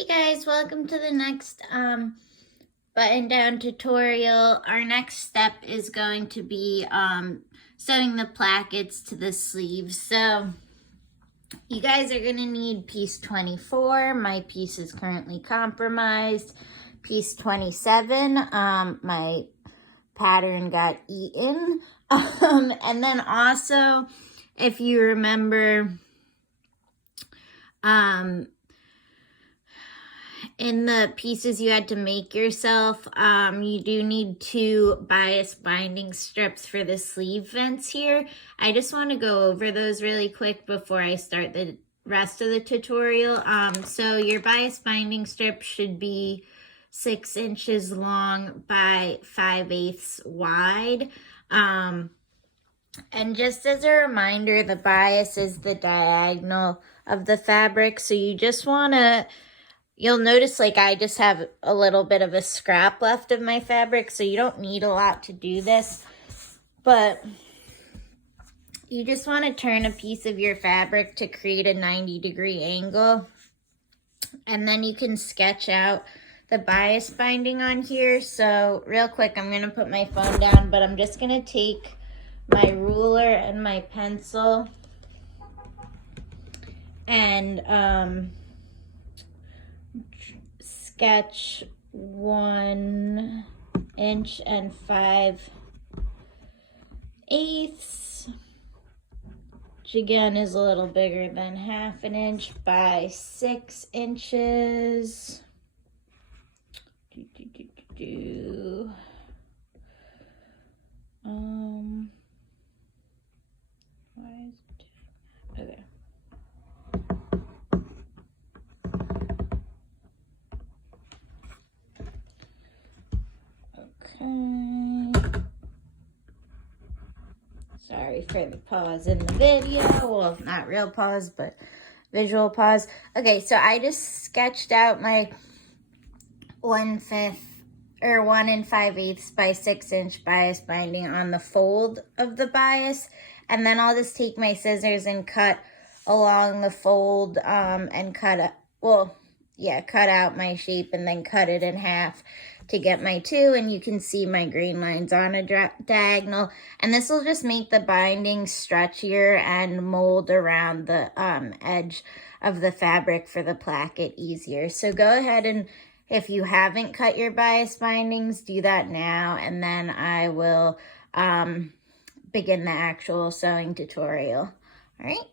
Hey guys, welcome to the next button down tutorial. Our next step is going to be sewing the plackets to the sleeves. So you guys are going to need piece 24. My piece is currently compromised. Piece 27, my pattern got eaten. And then also, if you remember, in the pieces you had to make yourself, you do need 2 bias binding strips for the sleeve vents here. I just want to go over those really quick before I start the rest of the tutorial. So your bias binding strip should be 6 inches long by 5/8 wide. And just as a reminder, the bias is the diagonal of the fabric, so you just want to, you'll notice like I just have a little bit of a scrap left of my fabric, so you don't need a lot to do this, but you just want to turn a piece of your fabric to create a 90-degree angle, and then you can sketch out the bias binding on here. So real quick, I'm going to put my phone down, but I'm just going to take my ruler and my pencil and sketch 1 inch and 5/8, which again is a little bigger than 1/2 inch by 6 inches. Why is it? Okay. Sorry for the pause in the video. Well, not real pause, but visual pause. Okay, so I just sketched out my 1/5 or 1 5/8 by 6 inch bias binding on the fold of the bias, and then I'll just take my scissors and cut along the fold and cut out my shape and then cut it in half to get my 2, and you can see my green lines on a diagonal, and this will just make the binding stretchier and mold around the edge of the fabric for the placket easier. So go ahead and, if you haven't cut your bias bindings, do that now, and then I will begin the actual sewing tutorial. All right.